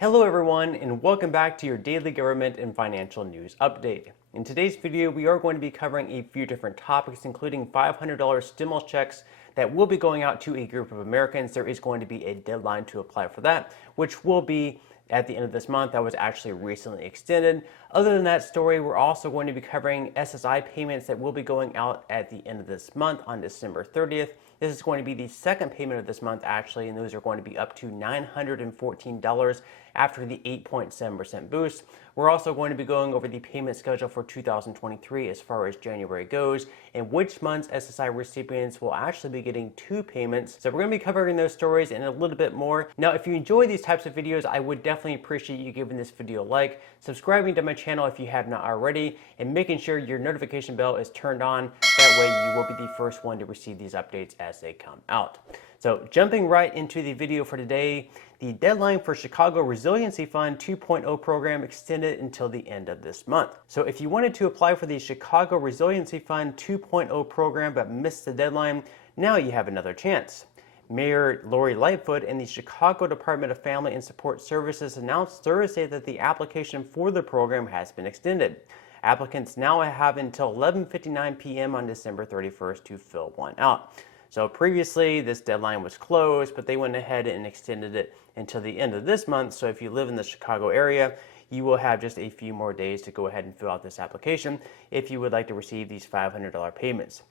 Hello everyone, and welcome back to your daily government and financial news update. In today's video, we are going to be covering a few different topics, including $500 stimulus checks that will be going out to a group of Americans. There is going to be a deadline to apply for that, which will be at the end of this month. That was actually recently extended. Other than that story, we're also going to be covering SSI payments that will be going out at the end of this month on December 30th. This is going to be the second payment of this month, actually, and those are going to be up to $914 after the 8.7% boost. We're also going to be going over the payment schedule for 2023 as far as January goes, and which months SSI recipients will actually be getting two payments. So we're going to be covering those stories and a little bit more. Now, if you enjoy these types of videos, I would definitely appreciate you giving this video a like, subscribing to my channel if you have not already, and making sure your notification bell is turned on. That way you will be the first one to receive these updates as they come out. So jumping right into the video for today, the deadline for Chicago Resiliency Fund 2.0 program extended until the end of this month. So if you wanted to apply for the Chicago Resiliency Fund 2.0 program but missed the deadline, now you have another chance. Mayor Lori Lightfoot and the Chicago Department of Family and Support Services announced Thursday that the application for the program has been extended. Applicants now have until 11:59 p.m. on December 31st to fill one out. So previously this deadline was closed, but they went ahead and extended it until the end of this month. So if you live in the Chicago area, you will have just a few more days to go ahead and fill out this application if you would like to receive these $500 payments.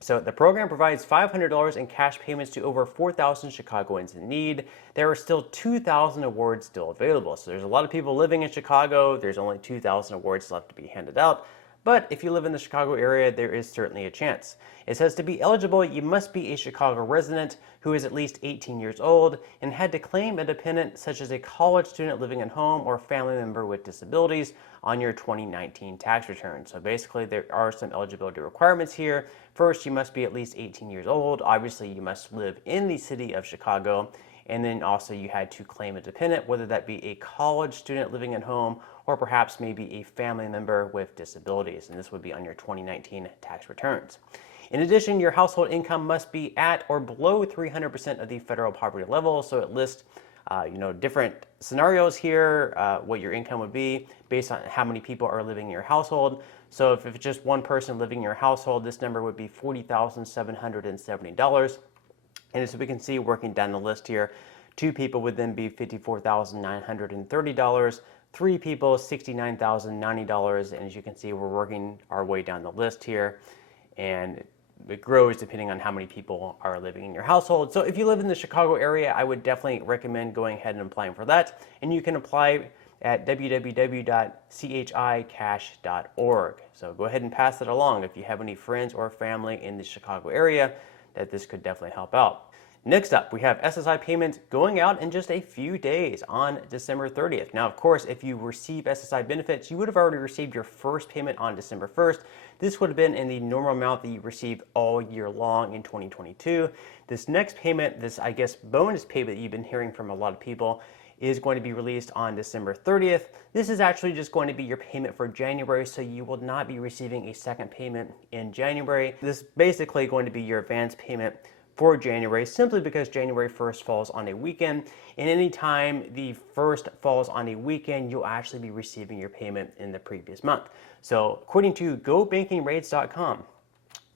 So the program provides $500 in cash payments to over 4,000 Chicagoans in need. There are still 2,000 awards still available. So there's a lot of people living in Chicago. There's only 2,000 awards left to be handed out. But if you live in the Chicago area, there is certainly a chance. It says to be eligible, you must be a Chicago resident who is at least 18 years old and had to claim a dependent such as a college student living at home or family member with disabilities on your 2019 tax return. So basically there are some eligibility requirements here. First, you must be at least 18 years old. Obviously, you must live in the city of Chicago. And then also you had to claim a dependent, whether that be a college student living at home or perhaps maybe a family member with disabilities. And this would be on your 2019 tax returns. In addition, your household income must be at or below 300% of the federal poverty level. So it lists different scenarios here, what your income would be based on how many people are living in your household. So if it's just one person living in your household, this number would be $40,770. And as we can see, working down the list here, two people would then be $54,930, three people, $69,090. And as you can see, we're working our way down the list here. And it grows depending on how many people are living in your household. So if you live in the Chicago area, I would definitely recommend going ahead and applying for that. And you can apply at www.chicash.org. So go ahead and pass it along if you have any friends or family in the Chicago area that this could definitely help out. Next up, we have SSI payments going out in just a few days on December 30th. Now, of course, if you receive SSI benefits, you would have already received your first payment on December 1st. This would have been in the normal amount that you received all year long in 2022. This next payment, this, I guess, bonus payment that you've been hearing from a lot of people, is going to be released on December 30th. This is actually just going to be your payment for January, so you will not be receiving a second payment in January. This is basically going to be your advance payment for January, simply because January 1st falls on a weekend, and anytime the 1st falls on a weekend, you'll actually be receiving your payment in the previous month. So according to GoBankingRates.com,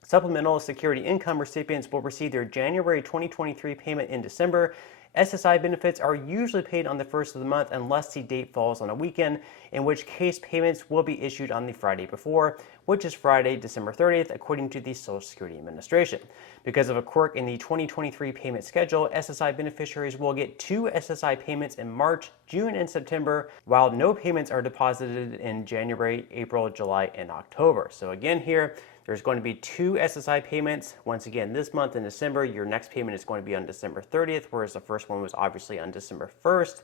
supplemental security income recipients will receive their January 2023 payment in December. SSI benefits are usually paid on the 1st of the month unless the date falls on a weekend, in which case payments will be issued on the Friday before, which is Friday, December 30th, according to the Social Security Administration. Because of a quirk in the 2023 payment schedule, SSI beneficiaries will get two SSI payments in March, June, and September, while no payments are deposited in January, April, July, and October. So again here, there's going to be two SSI payments. Once again, this month in December, your next payment is going to be on December 30th, whereas the first one was obviously on December 1st.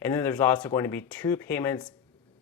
And then there's also going to be two payments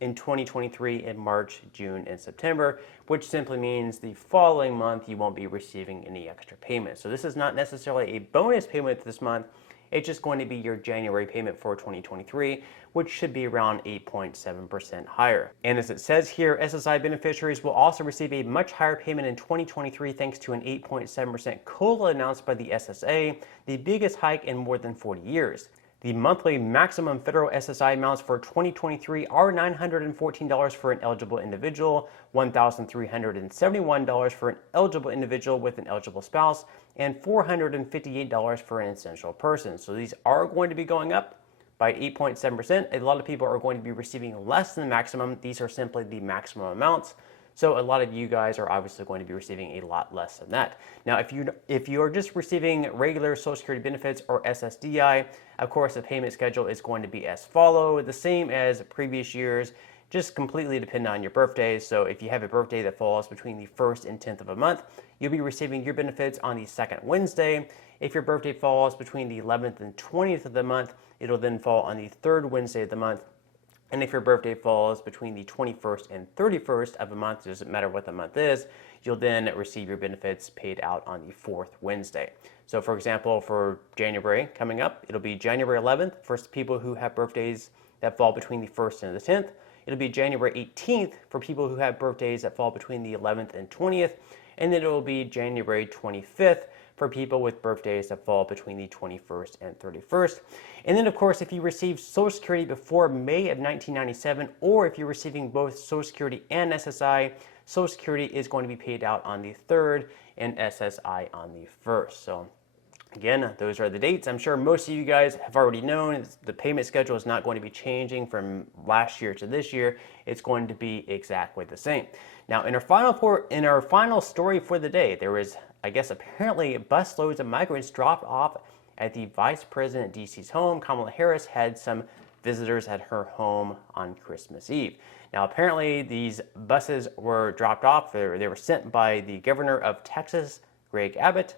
in 2023 in March, June, and September, which simply means the following month you won't be receiving any extra payments. So this is not necessarily a bonus payment this month. It's just going to be your January payment for 2023, which should be around 8.7% higher. And as it says here, SSI beneficiaries will also receive a much higher payment in 2023 thanks to an 8.7% COLA announced by the SSA, the biggest hike in more than 40 years. The monthly maximum federal SSI amounts for 2023 are $914 for an eligible individual, $1,371 for an eligible individual with an eligible spouse, and $458 for an essential person. So these are going to be going up by 8.7%. A lot of people are going to be receiving less than the maximum. These are simply the maximum amounts. So a lot of you guys are obviously going to be receiving a lot less than that. Now, if you are just receiving regular Social Security benefits or SSDI, of course, the payment schedule is going to be as follows, the same as previous years, just completely dependent on your birthday. So if you have a birthday that falls between the 1st and 10th of a month, you'll be receiving your benefits on the 2nd Wednesday. If your birthday falls between the 11th and 20th of the month, it'll then fall on the 3rd Wednesday of the month. And if your birthday falls between the 21st and 31st of a month, it doesn't matter what the month is, you'll then receive your benefits paid out on the 4th Wednesday. So for example, for January coming up, it'll be January 11th for people who have birthdays that fall between the 1st and the 10th. It'll be January 18th for people who have birthdays that fall between the 11th and 20th. And then it will be January 25th for people with birthdays that fall between the 21st and 31st. And then, of course, if you received Social Security before May of 1997, or if you're receiving both Social Security and SSI, Social Security is going to be paid out on the 3rd and SSI on the 1st. So again, those are the dates. I'm sure most of you guys have already known the payment schedule is not going to be changing from last year to this year. It's going to be exactly the same. Now, in our final story for the day, there was, I guess, apparently busloads of migrants dropped off at the Vice President DC's home. Kamala Harris had some visitors at her home on Christmas Eve. Now, apparently, these buses were dropped off. They were sent by the Governor of Texas, Greg Abbot.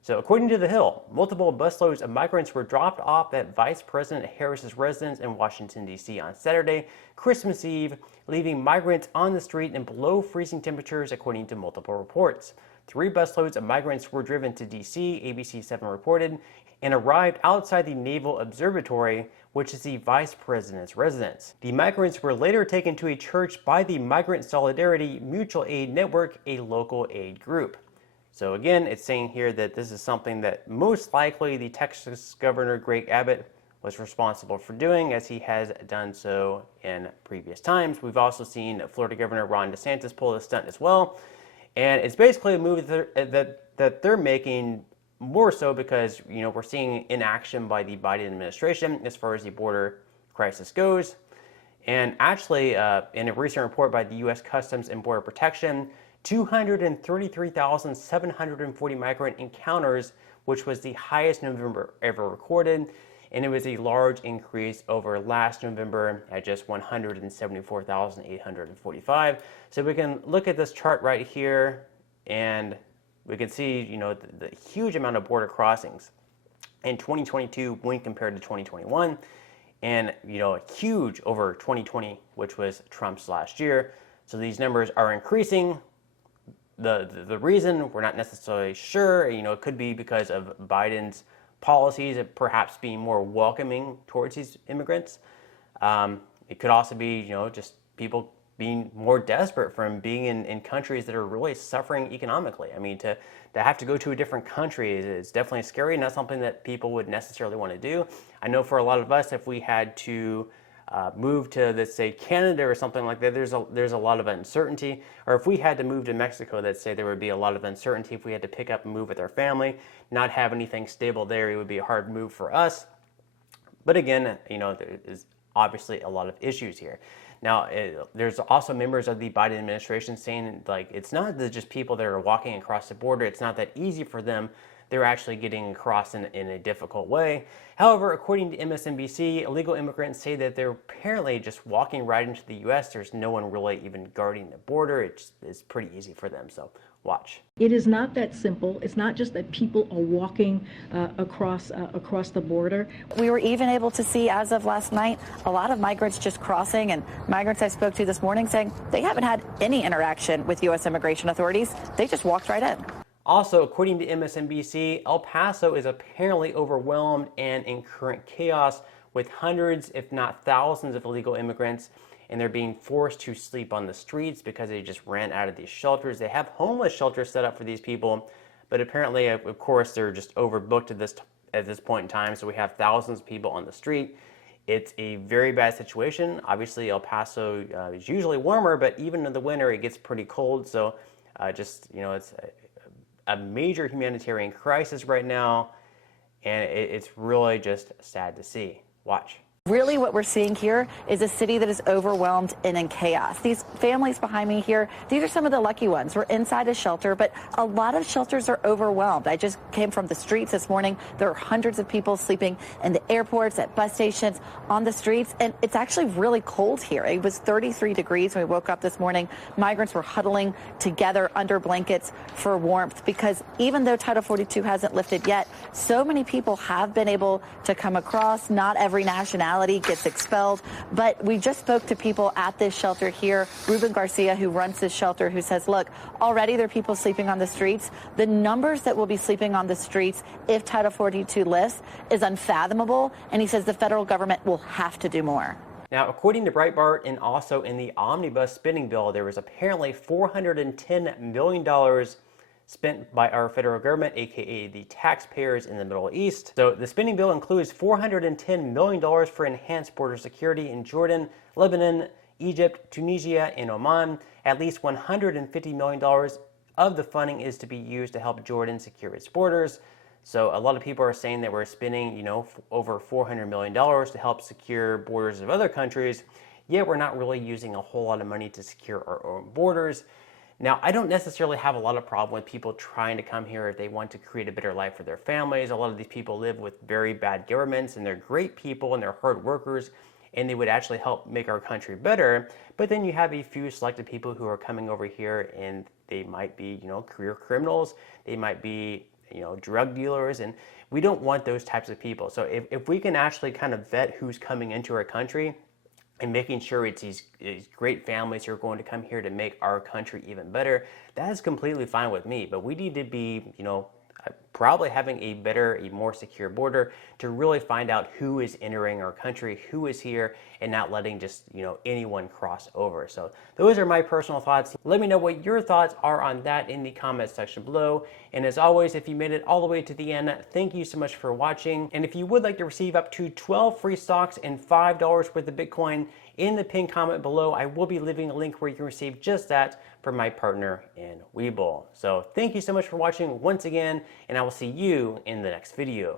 So according to The Hill, multiple busloads of migrants were dropped off at Vice President Harris's residence in Washington, D.C. on Saturday, Christmas Eve, leaving migrants on the street in below freezing temperatures, according to multiple reports. 3 busloads of migrants were driven to D.C., ABC 7 reported, and arrived outside the Naval Observatory, which is the Vice President's residence. The migrants were later taken to a church by the Migrant Solidarity Mutual Aid Network, a local aid group. So again, it's saying here that this is something that most likely the Texas Governor Greg Abbot was responsible for doing, as he has done so in previous times. We've also seen Florida Governor Ron DeSantis pull this stunt as well. And it's basically a move that they're making more so because, you know, we're seeing inaction by the Biden administration as far as the border crisis goes. And actually, in a recent report by the U.S. Customs and Border Protection, 233,740 migrant encounters, which was the highest November ever recorded. And it was a large increase over last November at just 174,845. So we can look at this chart right here, and we can see, you know, the huge amount of border crossings in 2022 when compared to 2021, and, you know, huge over 2020, which was Trump's last year. So these numbers are increasing. The reason, we're not necessarily sure. You know, it could be because of Biden's policies of perhaps being more welcoming towards these immigrants. It could also be, you know, just people being more desperate from being in countries that are really suffering economically. I mean, to have to go to a different country is definitely scary, not something that people would necessarily want to do. I know for a lot of us, if we had to move to, let's say, Canada or something like that, there's a lot of uncertainty. Or if we had to move to Mexico, let's say, there would be a lot of uncertainty. If we had to pick up and move with our family, not have anything stable there, it would be a hard move for us. But again, you know, there is obviously a lot of issues here. Now, there's also members of the Biden administration saying, like, it's not that just people that are walking across the border, it's not that easy for them. They're actually getting across in a difficult way. However, according to MSNBC, illegal immigrants say that they're apparently just walking right into the U.S. There's no one really even guarding the border. It's pretty easy for them, so watch. It is not that simple. It's not just that people are walking across the border. We were even able to see, as of last night, a lot of migrants just crossing, and migrants I spoke to this morning saying they haven't had any interaction with U.S. immigration authorities. They just walked right in. Also, according to MSNBC, El Paso is apparently overwhelmed and in current chaos with hundreds, if not thousands, of illegal immigrants, and they're being forced to sleep on the streets because they just ran out of these shelters. They have homeless shelters set up for these people, but apparently, of course, they're just overbooked at this at this point in time. So we have thousands of people on the street. It's a very bad situation. Obviously, El Paso is usually warmer, but even in the winter, it gets pretty cold. So it's a major humanitarian crisis right now, and it's really just sad to see. Watch. Really what we're seeing here is a city that is overwhelmed and in chaos. These families behind me here, these are some of the lucky ones. We're inside a shelter, but a lot of shelters are overwhelmed. I just came from the streets this morning. There are hundreds of people sleeping in the airports, at bus stations, on the streets, and it's actually really cold here. It was 33 degrees when we woke up this morning. Migrants were huddling together under blankets for warmth because even though Title 42 hasn't lifted yet, so many people have been able to come across. Not every nationality gets expelled, but we just spoke to people at this shelter here. Ruben Garcia, who runs this shelter, who says, look, already there are people sleeping on the streets. The numbers that will be sleeping on the streets if Title 42 lifts is unfathomable, and he says the federal government will have to do more. Now, according to Breitbart and also in the omnibus spending bill, there was apparently $410 million spent by our federal government, aka the taxpayers in the Middle East. So the spending bill includes $410 million for enhanced border security in Jordan, Lebanon, Egypt, Tunisia, and Oman. At least $150 million of the funding is to be used to help Jordan secure its borders. So a lot of people are saying that we're spending, over $400 million to help secure borders of other countries, yet we're not really using a whole lot of money to secure our own borders. Now, I don't necessarily have a lot of problem with people trying to come here if they want to create a better life for their families. A lot of these people live with very bad governments, and they're great people and they're hard workers, and they would actually help make our country better. But then you have a few selected people who are coming over here, and they might be, career criminals. They might be, drug dealers, and we don't want those types of people. So if we can actually kind of vet who's coming into our country, and making sure it's these great families who are going to come here to make our country even better, that is completely fine with me. But we need to be, probably having a better, a more secure border to really find out who is entering our country, who is here, and not letting just, anyone cross over. So those are my personal thoughts. Let me know what your thoughts are on that in the comments section below. And as always, if you made it all the way to the end, thank you so much for watching. And if you would like to receive up to 12 free stocks and $5 worth of Bitcoin, in the pinned comment below, I will be leaving a link where you can receive just that from my partner in Webull. So thank you so much for watching once again, and I will see you in the next video.